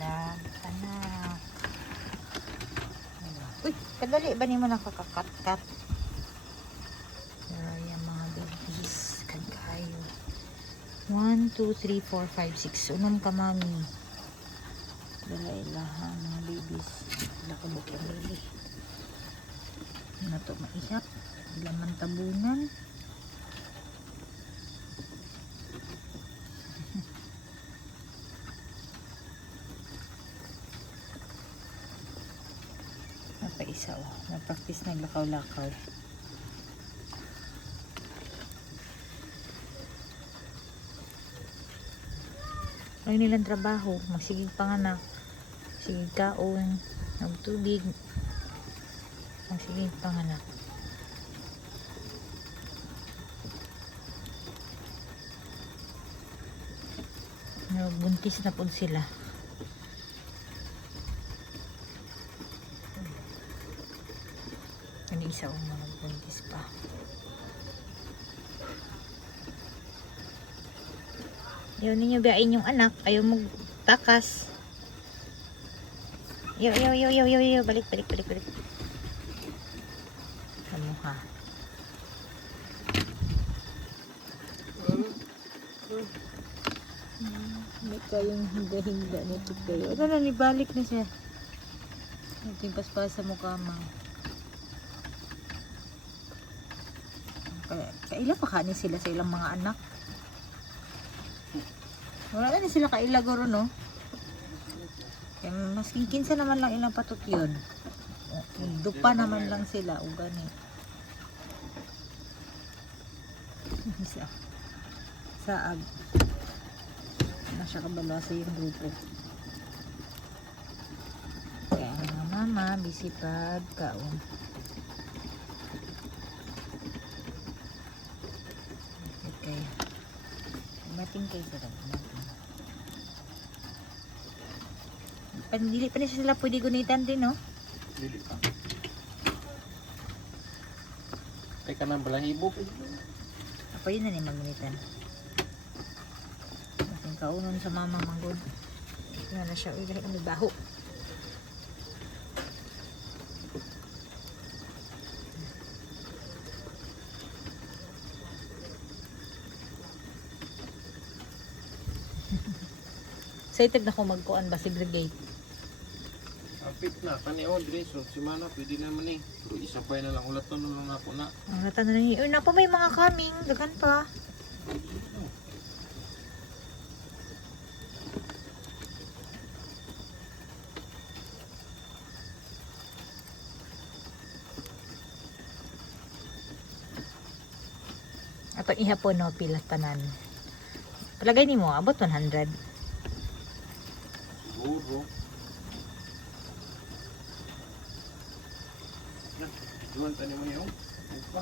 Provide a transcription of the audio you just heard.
sila. Sana. Uy, kadali ba ni mo nakakakat-kat? Pero yung mga babies, kagayo. 1, 2, 3, 4, 5, 6. Unong ka, mami. Dala ilaha mga babies. Lakabok yung baby. Ano to, maihap. Laman tabunan. Napaisa oh. Napraktis naglakaw-lakaw. Ang nilang trabaho, magsigig panganak, sigig kaon, nagtubig, magsigig panganak. Buntis na po sila. Ano isa o mga buntis pa. Ayaw ninyo biyain yung anak. Ayaw magtakas. Yaw. Balik. Kamu ha. May kayong hinda-hinda nito kayo. Ano na, nibalik na siya. Ito yung paspas sa mukha mo. Kaila pa kanin sila sa ilang mga anak. Wala na sila kaila guro, no? Kaya masking kinsa naman lang ilang patot yun. Dupa naman lang sila. O gani. Saag. Masya kabalo sa yung grupo. Kaya nga mama, bisipad kaon. Okay. Mating kayo sa dili pa na sila pwede gunitan din, no? Dili pa. Teka ng balahibo. Apa yun na ni magunitan. Mating kaunon sa mama manggod. Nga na siya, uy, ano baho. Sa itag na ko magkuan ba si Brigade? Apit na, kani Audrey, so si Mana pwede naman eh. Pero isa pa na lang ulaton na lang ako na. Ang rata na niya. Uy, na pa may mga kaming. Dagan pa. Ato ihapon no, pilas tanan. Palagay ni mo, abot 100. Siguro. Yan, duwan tani mo niyo.